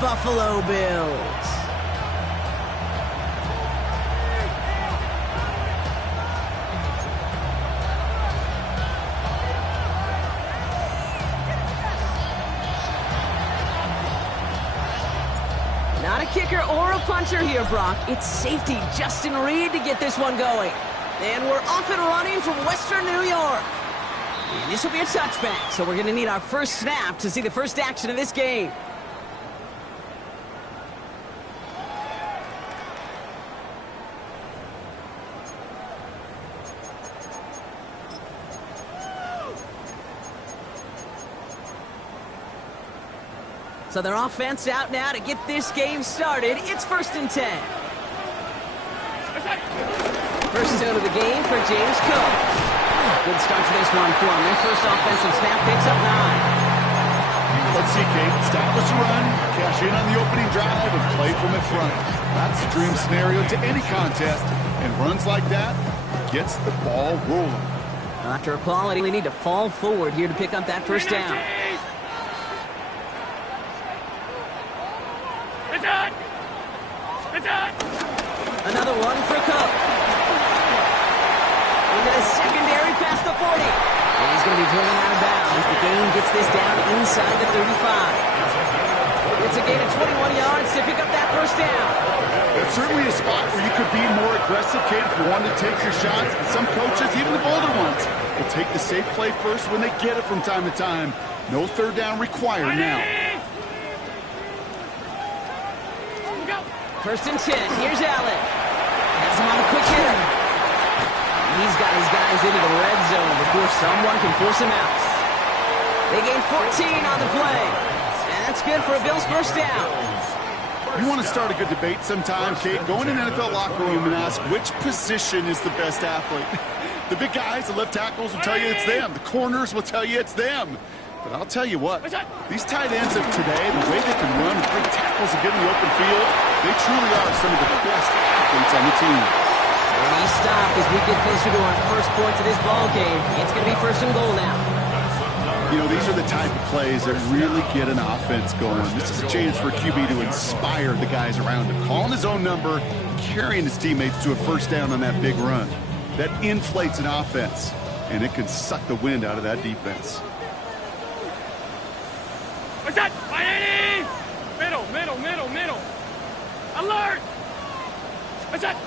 Buffalo Bills. Not a kicker or a punter here, Brock. It's safety Justin Reed to get this one going. And we're off and running from Western New York. And this will be a touchback, so we're going to need our first snap to see the first action of this game. So their offense out now to get this game started. It's 1st and 10. First down of the game for James Cook. Good start to this one for him. Their first offensive snap picks up 9. Let's see, Kate. Establish a run, cash in on the opening drive, and play from in front. That's the dream scenario to any contest. And runs like that gets the ball rolling. After a quality, we need to fall forward here to pick up that first down. Another one for Cook. Into the secondary past the 40. And he's going to be driven out of bounds. The gain gets this down inside the 35. It's a gain of 21 yards to pick up that first down. It's certainly a spot where you could be more aggressive, Kate, if you wanted to take your shots. And some coaches, even the bolder ones, will take the safe play first when they get it from time to time. No third down required now. 1st and 10. Here's Allen. Has him on a quick hitter. He's got his guys into the red zone before someone can force him out. They gain 14 on the play. And that's good for a Bills first down. You want to start a good debate sometime, Kate? Go in an NFL locker room and ask which position is the best athlete. The big guys, the left tackles will tell you it's them. The corners will tell you it's them. But I'll tell you what, these tight ends of today, the way they can run, break tackles and get in the open field, they truly are some of the best athletes on the team. And he stopped as we get closer to our first points of this ball game. It's going to be 1st and goal now. You know, these are the type of plays that really get an offense going. This is a chance for a QB to inspire the guys around him. Calling his own number, carrying his teammates to a first down on that big run. That inflates an offense, and it can suck the wind out of that defense. What's that? 180! Middle. Alert! What's that?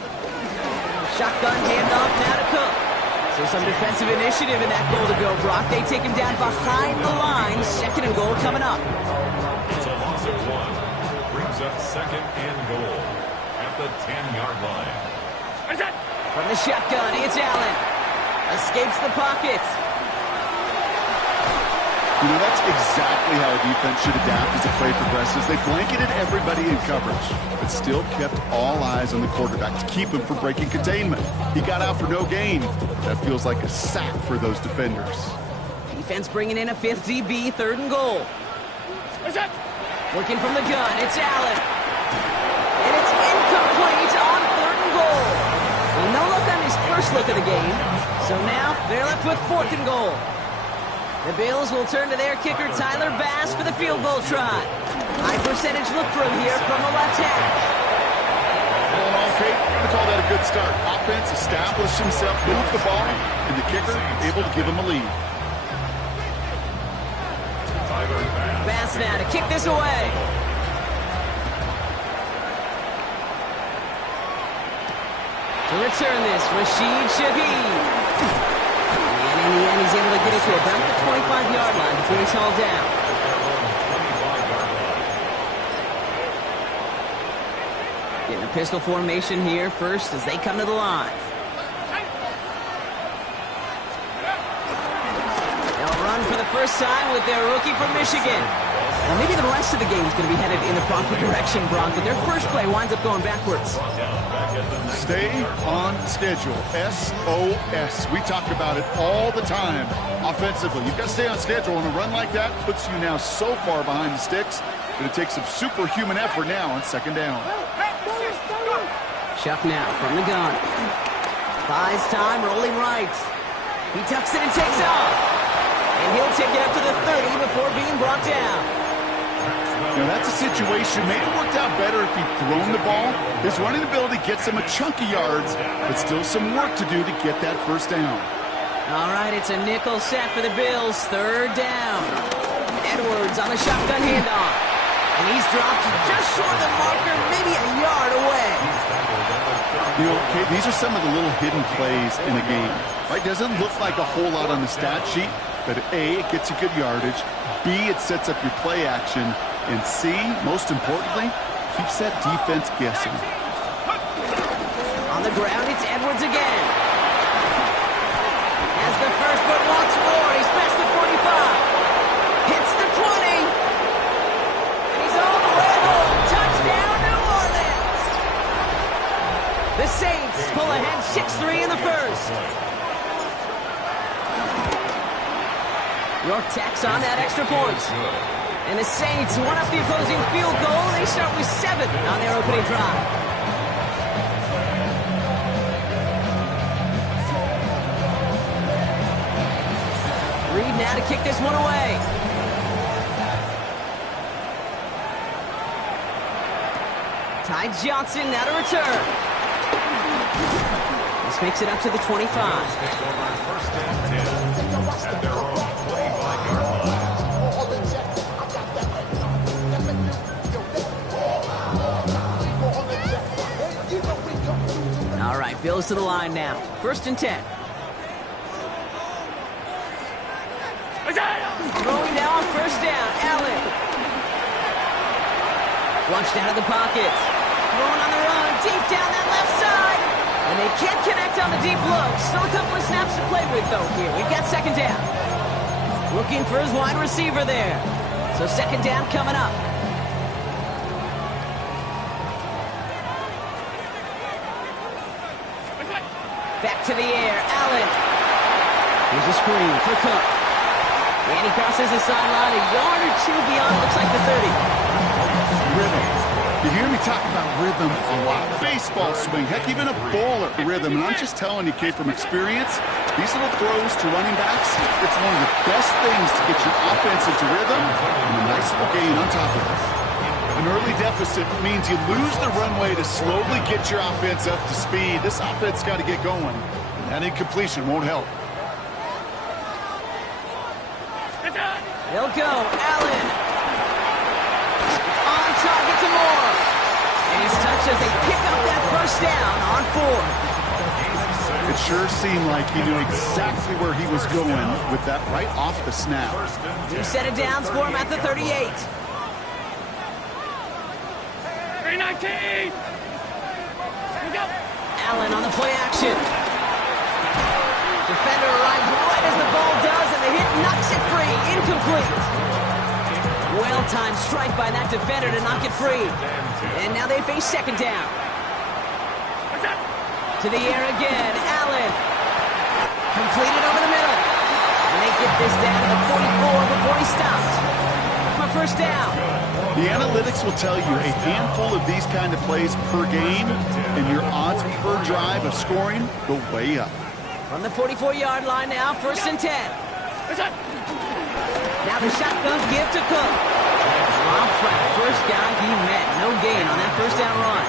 Shotgun handoff now to Cook. So some defensive initiative in that goal to go, Brock. They take him down behind the line. 2nd and goal coming up. It's a loss of 1. Brings up 2nd and goal at the 10-yard line. What's that? From the shotgun, it's Allen. Escapes the pocket. You know, that's exactly how a defense should adapt as the play progresses. They blanketed everybody in coverage, but still kept all eyes on the quarterback to keep him from breaking containment. He got out for no gain. That feels like a sack for those defenders. Defense bringing in a 5th DB, 3rd and goal. What's that? Working from the gun, it's Allen. And it's incomplete on 3rd and goal. Well, no luck on his first look of the game. So now they're left with 4th and goal. The Bills will turn to their kicker, Tyler Bass, for the field goal try. High percentage look for him here from the left hash. All in all, Kate, I call that a good start. Offense established himself, moved the ball, and the kicker able to give him a lead. Bass now to kick this away. To return this, Rashid Shaheed. And in the end, he's able to get it to about the 25-yard line before he's hauled down. Getting a pistol formation here first as they come to the line. They'll run for the first time with their rookie from Michigan. Now, maybe the rest of the game is going to be headed in the proper direction, Bronk, but their first play winds up going backwards. Stay on schedule. SOS. We talk about it all the time offensively. You've got to stay on schedule, and a run like that puts you now so far behind the sticks that it takes some superhuman effort now on 2nd down. Chuck now from the gun. Buys time, rolling right. He tucks it and takes off. And he'll take it up to the 30 before being brought down. Now, that's a situation may have worked out better if he'd thrown the ball. His running ability gets him a chunk of yards, but still some work to do to get that first down. All right, it's a nickel set for the Bills. Third down. Edwards on the shotgun handoff. And he's dropped just short of the marker, maybe a yard away. You know, Kate, these are some of the little hidden plays in a game. Right? Doesn't look like a whole lot on the stat sheet, but A, it gets you good yardage. B, it sets up your play action. And C, most importantly, keeps that defense guessing. On the ground, it's Edwards again. Has the first, but wants more. He's past the 45. Hits the 20. And he's all the way home. Touchdown, New Orleans. The Saints pull ahead 6-3 in the first. York tacks on that extra point. And the Saints one up the opposing field goal. They start with 7 on their opening drive. Reed now to kick this one away. Ty Johnson now to return. This makes it up to the 25. First and 10 at their own play-by-yard line. All right, Bills to the line now. First and 10. Throwing now on first down, Allen. Flushed out of the pocket. Throwing on the run, deep down that left side. And they can't connect on the deep look. Still a couple of snaps to play with, though, here. We've got second down. Looking for his wide receiver there. So second down coming up. Back to the air, Allen. Here's a screen for Cook. And he crosses the sideline a yard or two beyond, looks like the 30. Rhythm. You hear me talk about rhythm a lot. Baseball swing, heck, even a bowler rhythm. And I'm just telling you, Kate, from experience, these little throws to running backs, it's one of the best things to get your offense into rhythm and a nice little gain on top of it. An early deficit means you lose the runway to slowly get your offense up to speed. This offense got to get going. That incompletion won't help. They'll go. Allen. It's on target to Moore. And he's touched as they pick up that first down on 4. It sure seemed like he knew exactly where he was going with that right off the snap. 2 set of downs for him at the 38. 319. Allen on the play action. Defender arrives right as the ball does, and the hit knocks it free. Incomplete. Well-timed strike by that defender to knock it free. And now they face second down. To the air again. Allen. Completed over the middle. And they get this down to the 44 before he stops. A first down. The analytics will tell you a handful of these kind of plays per game, and your odds per drive of scoring go way up. From the 44-yard line now, first and 10. Now the shotgun give to Cook. Rob Pratt, first guy he met. No gain on that first down run.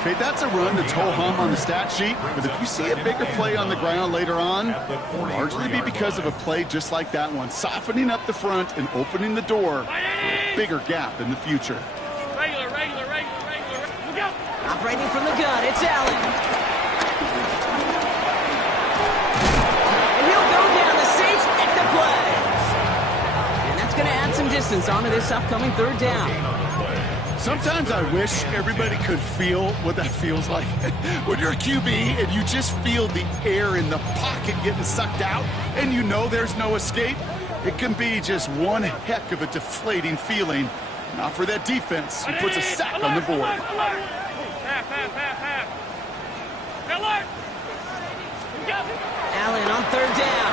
Okay, that's a run that's ho-hum on the stat sheet, but if you see a bigger play on the ground later on, it'll largely be because of a play just like that one, softening up the front and opening the door for a bigger gap in the future. Regular. Look out. Operating from the gun, it's Allen. And he'll go down. The Saints make the play. And that's going to add some distance onto this upcoming third down. Sometimes I wish everybody could feel what that feels like. When you're a QB and you just feel the air in the pocket getting sucked out and you know there's no escape, it can be just one heck of a deflating feeling. Not for that defense who puts a sack on the board. Alert. Allen on third down.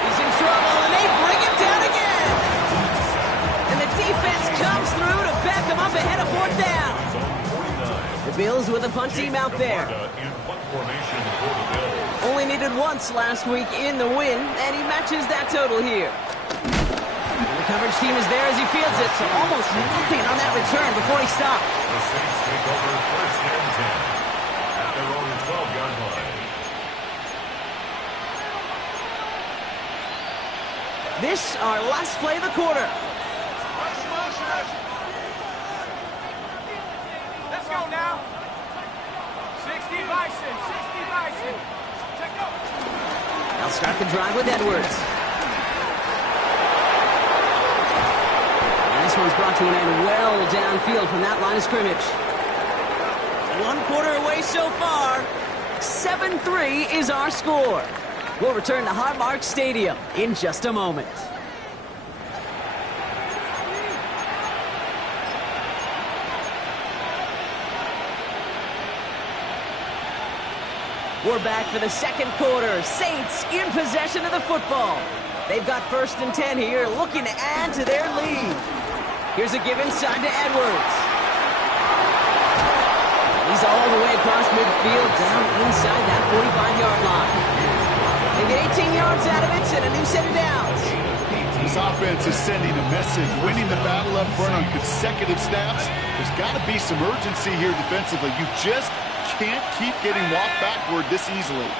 He's in trouble, and they bring him down again. And the defense comes through to back him up ahead of fourth down. The Bills with a punt team out there. Only needed once last week in the win, and he matches that total here. And the Coverage team is there as he fields it, so almost nothing on that return before he stopped. The Saints take over first and 10 at their own 12-yard line. This our last play of the quarter. Let's go now. 60 Bison, 60 Bison. Check go. They'll start the drive with Edwards. And this one's brought to an end well downfield from that line of scrimmage. 1 quarter away so far. 7-3 is our score. We'll return to Highmark Stadium in just a moment. We're back for the second quarter. Saints in possession of the football. They've got first and 10 here, looking to add to their lead. Here's a give inside to Edwards. He's all the way across midfield, down inside that 45-yard line. They get 18 yards out of it and a new set of downs. This offense is sending a message, winning the battle up front on consecutive snaps. There's got to be some urgency here defensively. You just can't keep getting walked backward this easily.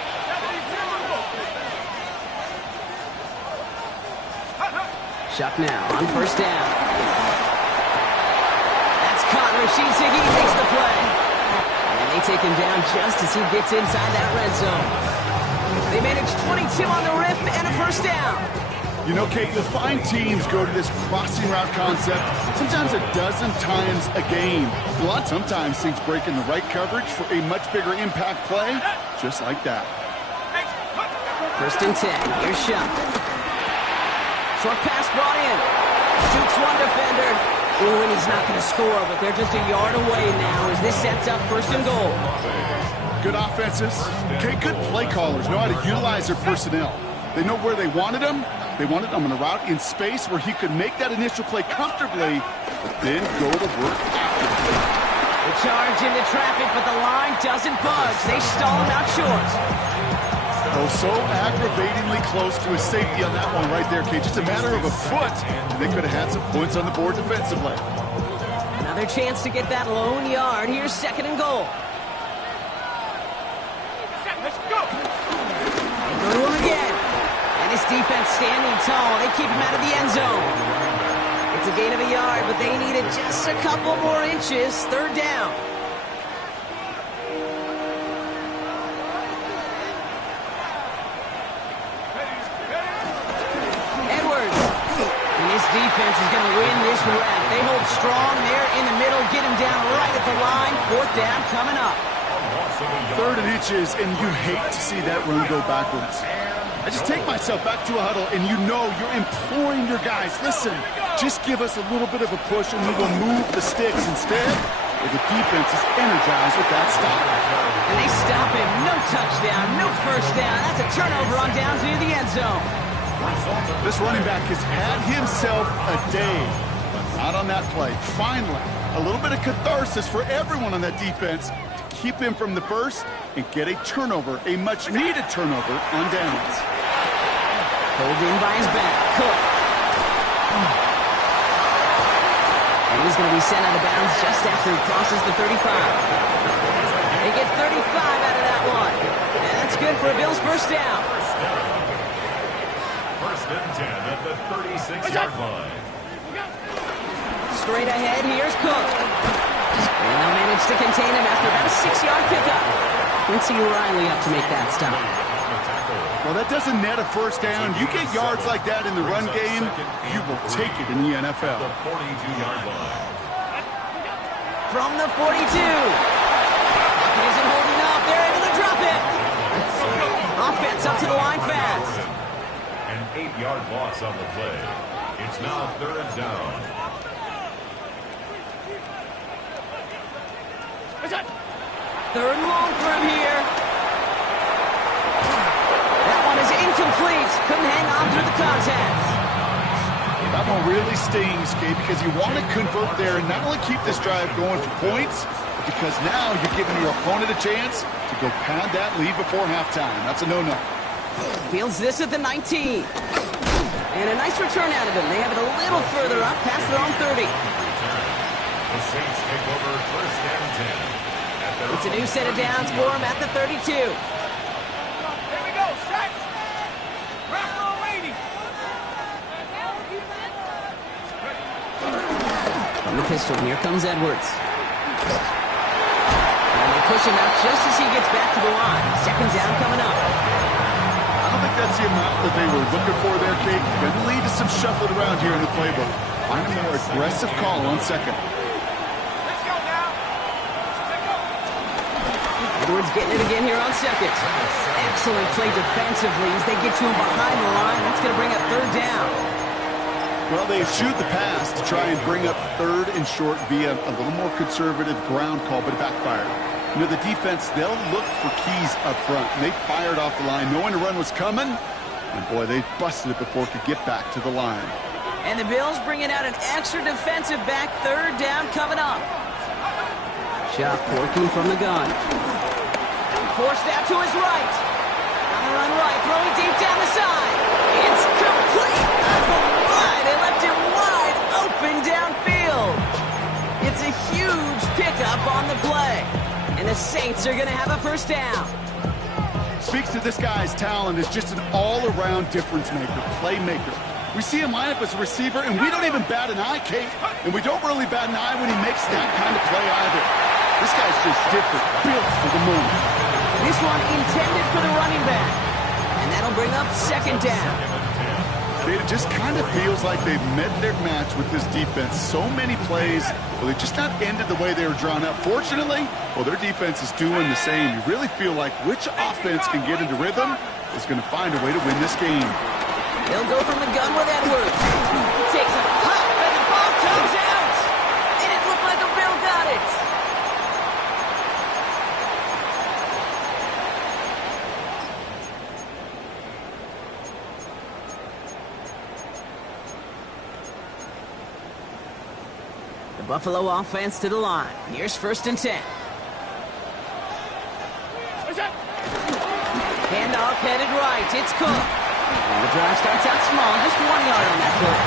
Shuck now on first down. That's caught. Rashid Ziggy makes the play. And they take him down just as he gets inside that red zone. They manage 22 on the rip and a first down. You know, Kate, you'll find teams go to this crossing route concept sometimes a dozen times a game. Sometimes things break in the right coverage for a much bigger impact play, just like that. First and 10. Here's Shuck. Short pass brought in. Shoots one defender. Ooh, and he's not going to score, but they're just a yard away now as this sets up first and goal. Good offenses. Okay, good play callers know how to utilize their personnel. They know where they wanted them. They wanted him on a route in space where he could make that initial play comfortably, but then go to work after. The charge into traffic, but the line doesn't budge. They stall him out short. Oh, so aggravatingly close to his safety on that one right there, Kate. Just a matter of a foot, and they could have had some points on the board defensively. Another chance to get that lone yard. Here's second and goal. Let's go. They go to him again. And his defense standing tall. They keep him out of the end zone. It's a gain of a yard, but they needed just a couple more inches. Third down. Edwards. And this defense is going to win this rep. They hold strong there in the middle. Get him down right at the line. Fourth down coming up. Third and inches, and you hate to see that run go backwards. I just take myself back to a huddle, and you know you're imploring your guys, listen, just give us a little bit of a push, and we will move the sticks instead. Well, the defense is energized with that stop. And they stop him. No touchdown, no first down. That's a turnover on downs near the end zone. This running back has had himself a day, but not on that play. Finally, a little bit of catharsis for everyone on that defense to keep him from the first and get a turnover, a much-needed turnover on downs. Pulled in by his back. Cook. And he's going to be sent out of bounds just after he crosses the 35. They get 35 out of that one. And that's good for a Bills first down. First and 10 at the 36-yard line. Straight ahead, here's Cook. And they'll manage to contain him after about a 6-yard pickup. Quincy Riley up to make that stop. Well, that doesn't net a first down. You get yards like that in the run game, you will take it in the NFL. The 42-yard line. From the 42. Pocket isn't holding up. They're able to drop it. Offense up to the line fast. An 8-yard loss on the play. It's now third down. Third and long for him here. That one is incomplete. Couldn't hang on through the contact. That one really stings, Gabe, because you want to convert there and not only keep this drive going for points, but because now you're giving your opponent a chance to go pad that lead before halftime. That's a no-no. Fields this at the 19. And a nice return out of him. They have it a little further up, past their own 30. The Saints take over first and 10. At their It's a own new set of downs for him at the 32. Here we go, set. Raffle waiting. From the pistol, here comes Edwards. And they push him out just as he gets back to the line. Second down coming up. I don't think that's the amount that they were looking for there, Kate. Going to lead to some shuffling around here in the playbook. Find a more aggressive call on second. Let's go now. Let's go. Edwards getting it again here on second. Excellent play defensively as they get to him behind the line. That's going to bring up third down. Well, they eschewed the pass to try and bring up third and short via a little more conservative ground call, but it backfired. You know, the defense, they'll look for keys up front, and they fired off the line knowing the run was coming, and boy, they busted it before it could get back to the line. And the Bills bringing out an extra defensive back. Third down coming up. Shot working from the gun. Forced out to his right. On the run right, throwing deep down the side. It's complete. Oh, my. They left him wide open downfield. It's a huge pickup on the play. And the Saints are going to have a first down. Speaks to this guy's talent as just an all-around difference maker, playmaker. We see him line up as a receiver, and we don't even bat an eye, Kate. And we don't really bat an eye when he makes that kind of play either. This guy's just different, built for the moment. This one intended for the running back. And that'll bring up second down. Kate, it just kind of feels like they've met their match with this defense. So many plays, well, they just not ended the way they were drawn up. Fortunately, well, their defense is doing the same. You really feel like which offense can get into rhythm is going to find a way to win this game. They'll go from the gun with Edwards. He takes a pop, and the ball comes out. It didn't look like a Bill got it. The Buffalo offense to the line. Here's first and 10. Handoff headed right. It's Cook. And the drive starts out small, just 1 yard on that play.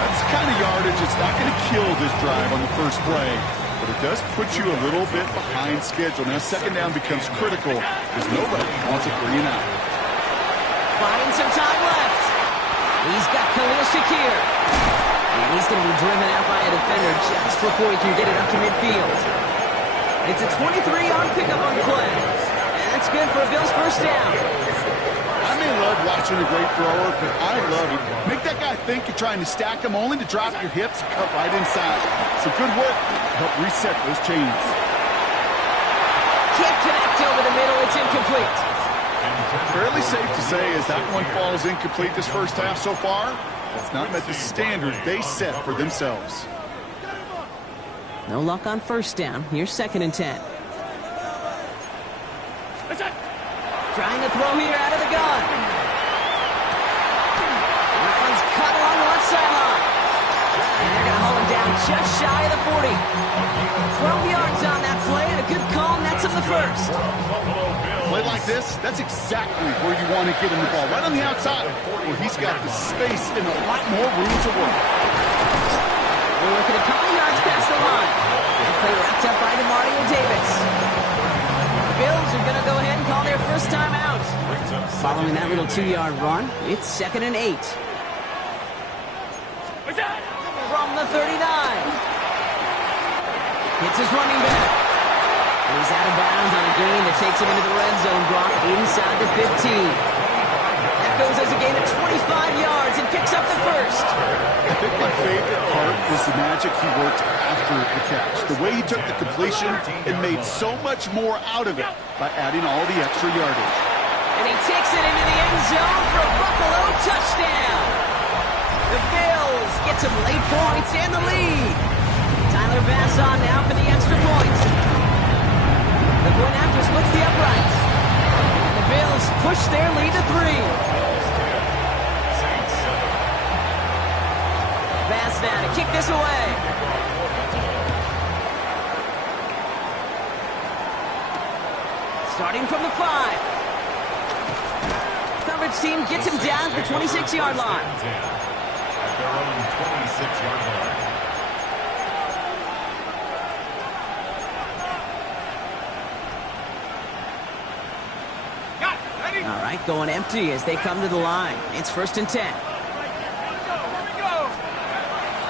That's the kind of yardage that's not going to kill this drive on the first play, but it does put you a little bit behind schedule. Now second down becomes critical because nobody wants a 3 and out. Buying some time left. He's got Khalil Shakir. And he's going to be driven out by a defender just before he can get it up to midfield. It's a 23-yard pickup on the play. And that's good for a Bills first down. I may love watching a great thrower, but I love it. Make that guy think you're trying to stack him only to drop your hips and cut right inside. Some good work to help reset those chains. Can't connect over the middle. It's incomplete. Fairly safe to say as that one falls incomplete this first half so far, that's not met the standard they set for themselves. No luck on first down. Here's second and 10. Trying to throw here out of the gun. That one's cut along the left sideline. And they're going to hold him down just shy of the 40. 12 yards on that play and a good call, and that's him the first. Play like this, that's exactly where you want to get him the ball. Right on the outside, where he's got the space and a lot more room to work. We're looking at a couple yards past the line. The play wrapped up by DeMario Davis. The Bills are going to go ahead and call their first time out. Following that little 2-yard run, it's second and 8. From the 39. Hits his running back. And he's out of bounds on a gain that takes him into the red zone block inside the 15. That goes as a gain of 25 yards and picks up the first. I think my favorite part was the magic he worked after the catch. The way he took the completion and made so much more out of it by adding all the extra yardage. And he takes it into the end zone for a Buffalo touchdown. The Bills get some late points and the lead. Tyler Bass on now for the extra point. The point after splits the uprights. And the Bills push their lead to 3. Bass now to kick this away. Starting from the 5. Coverage Patriots team gets him down at the 26-yard line. At their own 26-yard line. All right, going empty as they come to the line. It's 1st and 10.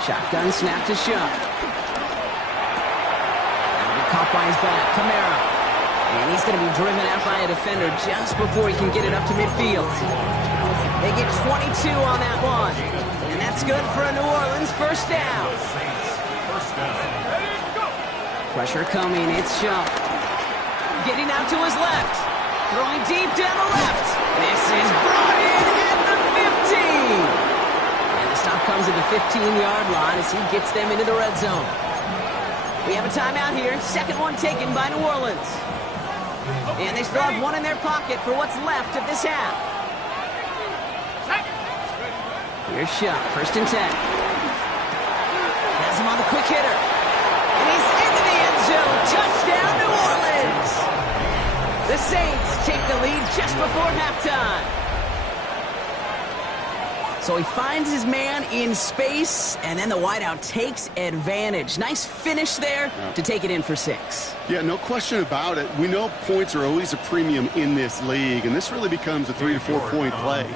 Shotgun snap to Shuck. That'll be caught by his back. Kamara. And he's going to be driven out by a defender just before he can get it up to midfield. They get 22 on that one. And that's good for a New Orleans first down. First down. Pressure coming. It's Shuck. Getting out to his left. Throwing deep down the left. This is brought in at the 15. And the stop comes at the 15-yard line as he gets them into the red zone. We have a timeout here. Second one taken by New Orleans. And they still have one in their pocket for what's left of this half. Here's Shuck. 1st and 10. Has him on the quick hitter. And he's into the end zone. Touchdown, New Orleans. The Saints take the lead just before halftime. So he finds his man in space, and then the wideout takes advantage. Nice finish there to take it in for 6. Yeah, no question about it. We know points are always a premium in this league, and this really becomes a 3 to 4 point play.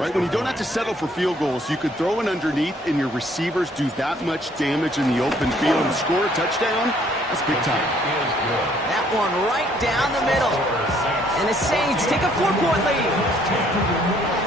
Right? When you don't have to settle for field goals, you could throw it underneath, and your receivers do that much damage in the open field and score a touchdown. That's big time. That one right down the middle. And the Saints take a 4-point lead.